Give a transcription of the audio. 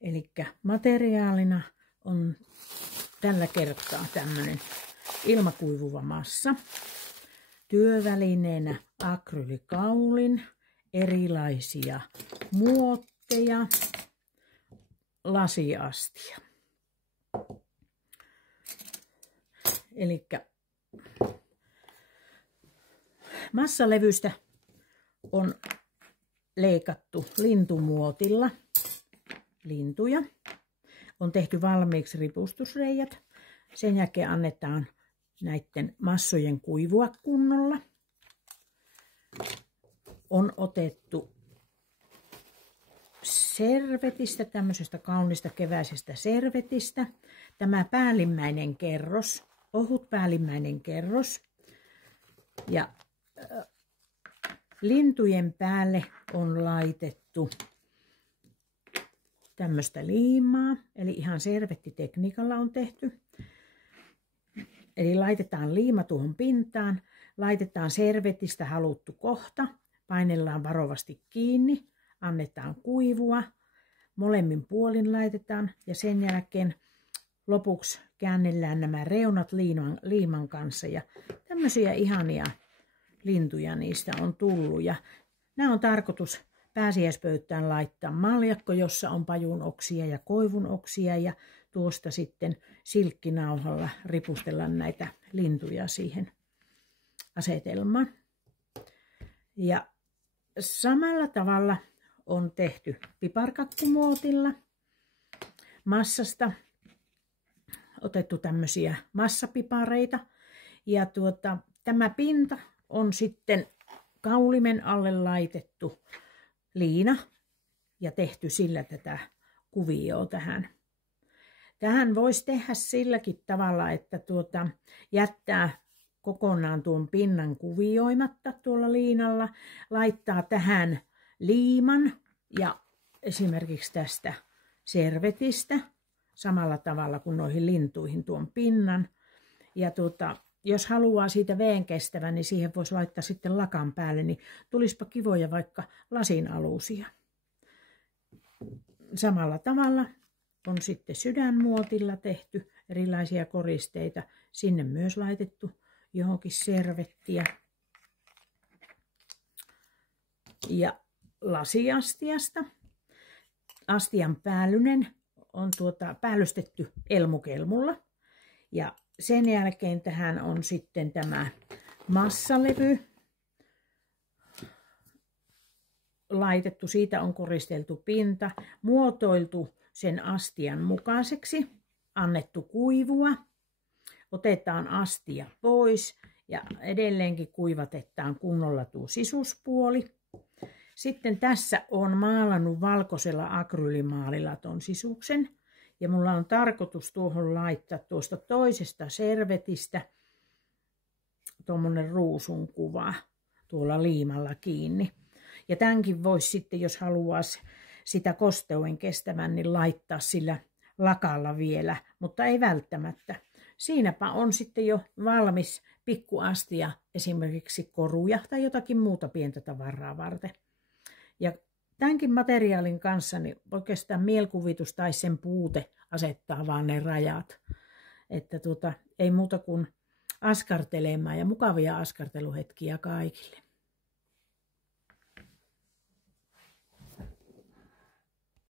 Eli materiaalina on tällä kertaa tämmöinen ilmakuivuva massa. Työvälineenä akrylikaulin, erilaisia muotteja, lasiastia. Eli massalevystä on leikattu lintumuotilla lintuja. On tehty valmiiksi ripustusreijät. Sen jälkeen annetaan näiden massojen kuivua kunnolla. On otettu servetistä, tämmöisestä kaunista keväisestä servetistä, tämä päällimmäinen kerros, ohut päällimmäinen kerros. Ja lintujen päälle on laitettu tämmöistä liimaa, eli ihan servettitekniikalla on tehty. Eli laitetaan liima tuohon pintaan, laitetaan servetistä haluttu kohta, painellaan varovasti kiinni, annetaan kuivua, molemmin puolin laitetaan ja sen jälkeen lopuksi käännellään nämä reunat liiman kanssa ja tämmöisiä ihania lintuja niistä on tullut. Ja nämä on tarkoitus pääsiäispöytään laittaa maljakko, jossa on pajun oksia ja koivun oksia ja tuosta sitten silkkinauhalla ripustella näitä lintuja siihen asetelmaan. Ja samalla tavalla on tehty piparkakkumuotilla massasta, otettu tämmöisiä massapipareita ja tämä pinta on sitten kaulimen alle laitettu liina ja tehty sillä tätä kuvioa tähän. Tähän voisi tehdä silläkin tavalla, että jättää kokonaan tuon pinnan kuvioimatta tuolla liinalla, laittaa tähän liiman ja esimerkiksi tästä servetistä samalla tavalla kuin noihin lintuihin tuon pinnan. Ja jos haluaa siitä veen kestävän, niin siihen voisi laittaa sitten lakan päälle, niin tulispa kivoja vaikka lasin alusia. Samalla tavalla on sitten sydänmuotilla tehty erilaisia koristeita. Sinne myös laitettu johonkin servettiä. Ja lasiastiasta. Astian päällynen on päällystetty elmukelmulla. Ja sen jälkeen tähän on sitten tämä massalevy laitettu. Siitä on koristeltu pinta, muotoiltu sen astian mukaiseksi, annettu kuivua. Otetaan astia pois ja edelleenkin kuivatetaan kunnolla tuo sisuspuoli. Sitten tässä on maalannut valkoisella akryylimaalilla ton sisuksen. Ja mulla on tarkoitus tuohon laittaa tuosta toisesta servetistä tuommoinen ruusun kuva tuolla liimalla kiinni. Ja tämänkin voisi sitten, jos haluaisi sitä kosteuden kestävän, niin laittaa sillä lakalla vielä, mutta ei välttämättä. Siinäpä on sitten jo valmis pikkuastia, esimerkiksi koruja tai jotakin muuta pientä tavaraa varten. Ja tämänkin materiaalin kanssa niin oikeastaan mielikuvitus tai sen puute asettaa vaan ne rajat. Että ei muuta kuin askartelemaan ja mukavia askarteluhetkiä kaikille.